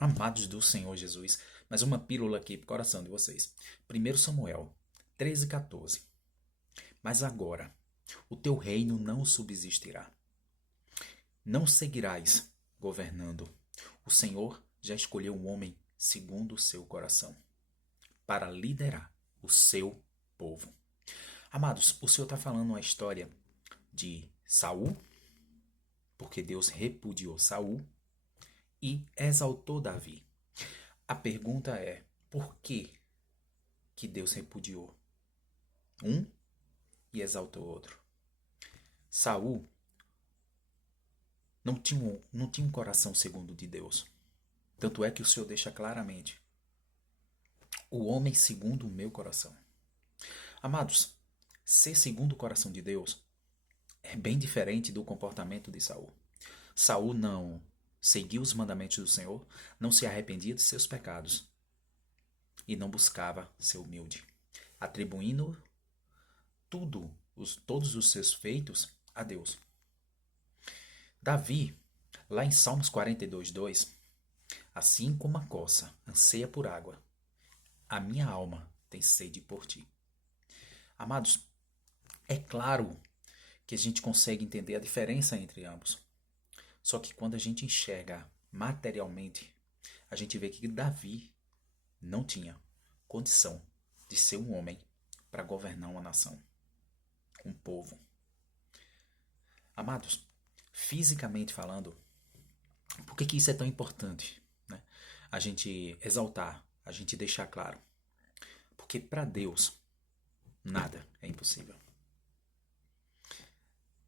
Amados do Senhor Jesus, mais uma pílula aqui para o coração de vocês. 1 Samuel 13:14. Mas agora, o teu reino não subsistirá. Não seguirás governando. O Senhor já escolheu um homem segundo o seu coração para liderar o seu povo. Amados, o Senhor está falando uma história de Saul, porque Deus repudiou Saul e exaltou Davi. A pergunta é, por que Deus repudiou um e exaltou outro? Saul não tinha um coração segundo o de Deus. Tanto é que o Senhor deixa claramente: o homem segundo o meu coração. Amados, ser segundo o coração de Deus é bem diferente do comportamento de Saul. Saul não seguiu os mandamentos do Senhor, não se arrependia de seus pecados e não buscava ser humilde, atribuindo todos os seus feitos a Deus. Davi, lá em Salmos 42:2, assim como a coça anseia por água, a minha alma tem sede por ti. Amados, é claro que a gente consegue entender a diferença entre ambos. Só que quando a gente enxerga materialmente, a gente vê que Davi não tinha condição de ser um homem para governar uma nação, um povo. Amados, fisicamente falando, por que isso é tão importante, né? A gente exaltar, a gente deixar claro. Porque para Deus, nada é impossível.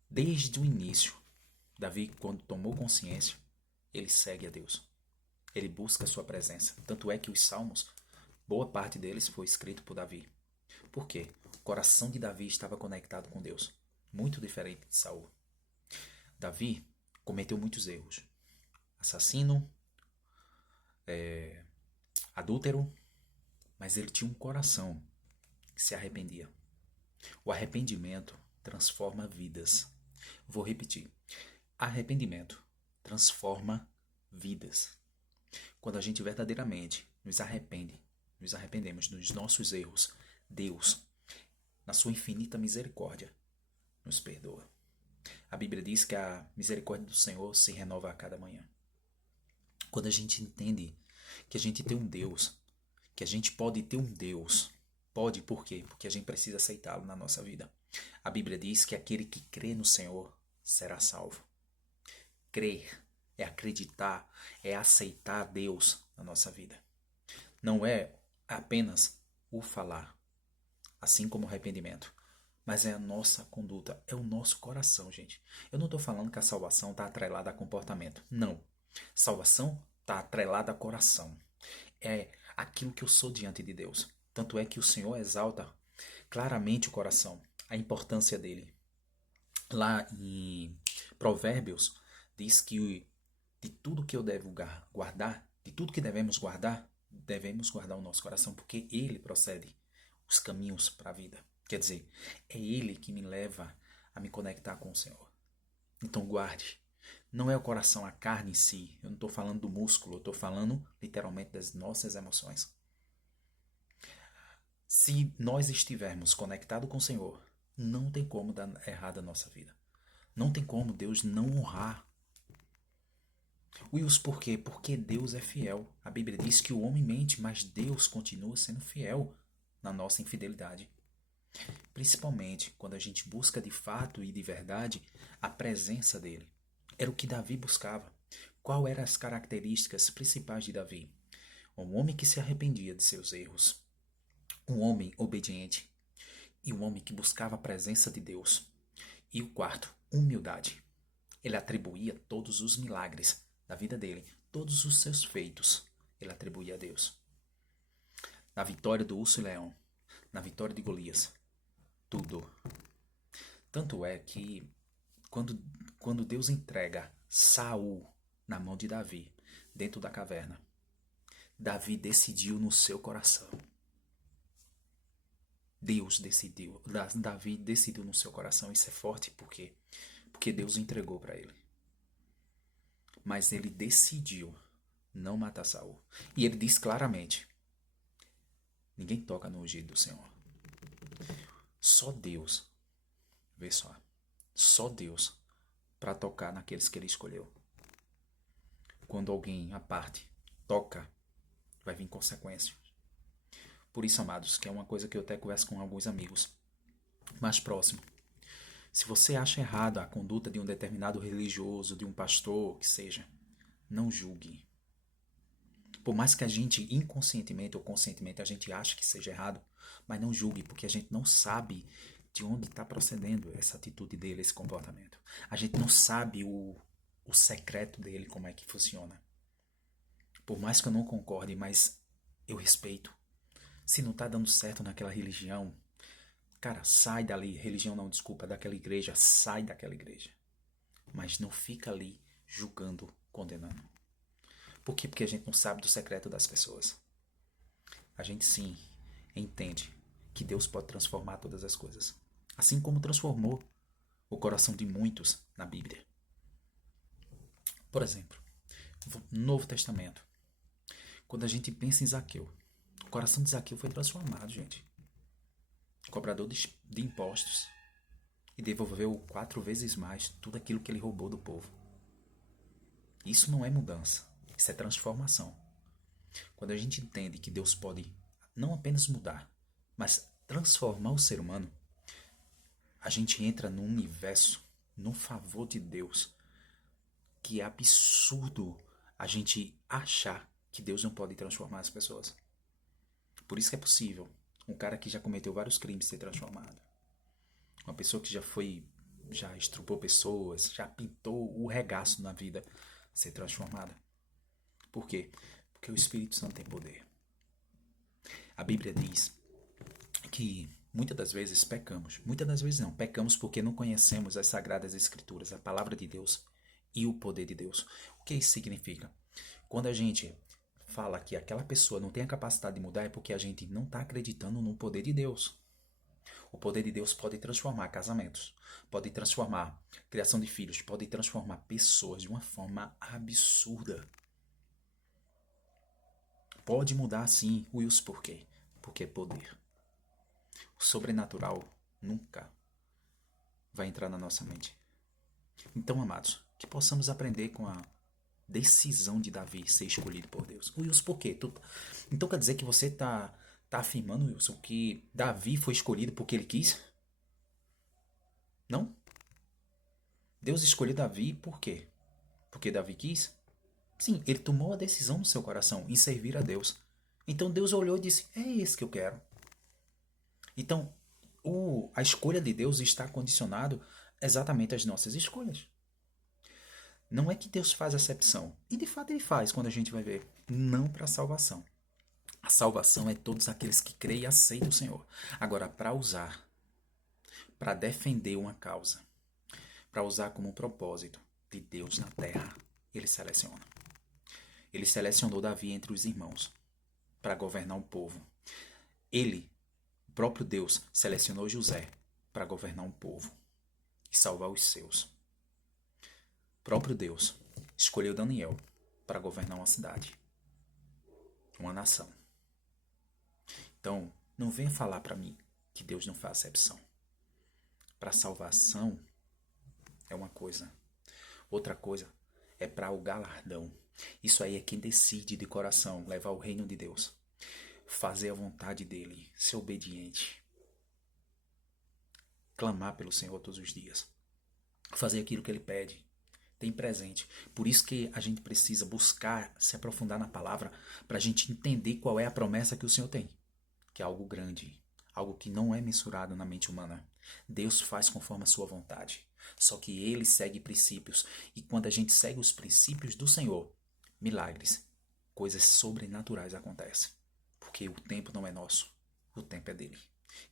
Desde o início, Davi, quando tomou consciência, ele segue a Deus. Ele busca a sua presença. Tanto é que os salmos, boa parte deles foi escrito por Davi. Por quê? O coração de Davi estava conectado com Deus. Muito diferente de Saul. Davi cometeu muitos erros. Assassino, adúltero, mas ele tinha um coração que se arrependia. O arrependimento transforma vidas. Vou repetir. Arrependimento transforma vidas. Quando a gente verdadeiramente nos arrependemos dos nossos erros, Deus, na sua infinita misericórdia, nos perdoa. A Bíblia diz que a misericórdia do Senhor se renova a cada manhã. Quando a gente entende que a gente tem um Deus, que a gente pode ter um Deus, pode por quê? Porque a gente precisa aceitá-lo na nossa vida. A Bíblia diz que aquele que crê no Senhor será salvo. Crer é acreditar, é aceitar Deus na nossa vida. Não é apenas o falar, assim como o arrependimento, mas é a nossa conduta, é o nosso coração, gente. Eu não estou falando que a salvação está atrelada a comportamento. Não. Salvação está atrelada a coração. É aquilo que eu sou diante de Deus. Tanto é que o Senhor exalta claramente o coração, a importância dele. Lá em Provérbios, diz que de tudo que eu devo guardar, de tudo que devemos guardar o nosso coração, porque ele procede os caminhos para a vida. Quer dizer, é ele que me leva a me conectar com o Senhor. Então guarde. Não é o coração, a carne em si. Eu não estou falando do músculo, eu estou falando literalmente das nossas emoções. Se nós estivermos conectados com o Senhor, não tem como dar errado a nossa vida. Não tem como Deus não honrar. Wills, por quê? Porque Deus é fiel. A Bíblia diz que o homem mente, mas Deus continua sendo fiel na nossa infidelidade. Principalmente quando a gente busca de fato e de verdade a presença dele. Era o que Davi buscava. Qual eram as características principais de Davi? Um homem que se arrependia de seus erros. Um homem obediente. E um homem que buscava a presença de Deus. E o quarto, humildade. Ele atribuía todos os milagres da vida dele, todos os seus feitos, ele atribuía a Deus. Na vitória do urso e leão, na vitória de Golias, tudo. Tanto é que quando Deus entrega Saul na mão de Davi, dentro da caverna, Davi decidiu no seu coração. Davi decidiu no seu coração. Isso é forte porque Deus entregou para ele. Mas ele decidiu não mata Saul. E ele diz claramente: ninguém toca no ungido do Senhor. Só Deus, vê só Deus para tocar naqueles que ele escolheu. Quando alguém à parte toca, vai vir consequências. Por isso, amados, que é uma coisa que eu até converso com alguns amigos mais próximos. Se você acha errada a conduta de um determinado religioso, de um pastor, que seja, não julgue. Por mais que a gente, inconscientemente ou conscientemente, a gente ache que seja errado, mas não julgue, porque a gente não sabe de onde está procedendo essa atitude dele, esse comportamento. A gente não sabe o secreto dele, como é que funciona. Por mais que eu não concorde, mas eu respeito. Se não está dando certo naquela religião, cara, sai dali. Religião não, desculpa, daquela igreja, sai daquela igreja. Mas não fica ali julgando, condenando. Por quê? Porque a gente não sabe do secreto das pessoas. A gente sim entende que Deus pode transformar todas as coisas. Assim como transformou o coração de muitos na Bíblia. Por exemplo, no Novo Testamento, quando a gente pensa em Zaqueu, o coração de Zaqueu foi transformado, gente. Cobrador de impostos, e devolveu 4 vezes mais tudo aquilo que ele roubou do povo. Isso não é mudança, isso é transformação. Quando a gente entende que Deus pode não apenas mudar, mas transformar o ser humano, a gente entra num universo, num favor de Deus, que é absurdo a gente achar que Deus não pode transformar as pessoas. Por isso que é possível um cara que já cometeu vários crimes ser transformado. Uma pessoa que já estrupou pessoas, já pintou o regaço na vida, ser transformada. Por quê? Porque o Espírito Santo tem poder. A Bíblia diz que muitas das vezes pecamos. Muitas das vezes não, pecamos porque não conhecemos as Sagradas Escrituras, a Palavra de Deus e o poder de Deus. O que isso significa? Quando a gente fala que aquela pessoa não tem a capacidade de mudar, é porque a gente não está acreditando no poder de Deus. O poder de Deus pode transformar casamentos, pode transformar criação de filhos, pode transformar pessoas de uma forma absurda. Pode mudar sim, Wilson, por quê? Porque é poder. O sobrenatural nunca vai entrar na nossa mente. Então, amados, que possamos aprender com a decisão de Davi ser escolhido por Deus. Wilson, por quê? Então quer dizer que você está afirmando, Wilson, que Davi foi escolhido porque ele quis? Não? Deus escolheu Davi por quê? Porque Davi quis? Sim, ele tomou a decisão no seu coração em servir a Deus. Então Deus olhou e disse: é esse que eu quero. Então, a escolha de Deus está condicionado exatamente às nossas escolhas. Não é que Deus faz acepção. E de fato ele faz, quando a gente vai ver. Não para a salvação. A salvação é todos aqueles que creem e aceitam o Senhor. Agora, para usar, para defender uma causa, para usar como propósito de Deus na terra, ele seleciona. Ele selecionou Davi entre os irmãos para governar o povo. Ele, o próprio Deus, selecionou José para governar um povo e salvar os seus. O próprio Deus escolheu Daniel para governar uma cidade, uma nação. Então, não venha falar para mim que Deus não faz acepção. Para salvação é uma coisa. Outra coisa é para o galardão. Isso aí é quem decide de coração levar o reino de Deus. Fazer a vontade dele, ser obediente. Clamar pelo Senhor todos os dias. Fazer aquilo que ele pede. Tem presente. Por isso que a gente precisa buscar se aprofundar na palavra para a gente entender qual é a promessa que o Senhor tem. Que é algo grande, algo que não é mensurado na mente humana. Deus faz conforme a sua vontade. Só que ele segue princípios. E quando a gente segue os princípios do Senhor, milagres, coisas sobrenaturais acontecem. Porque o tempo não é nosso, o tempo é dele.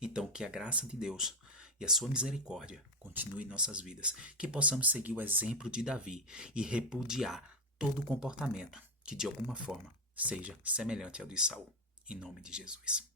Então que a graça de Deus e a sua misericórdia continue em nossas vidas. Que possamos seguir o exemplo de Davi e repudiar todo comportamento que de alguma forma seja semelhante ao de Saul. Em nome de Jesus.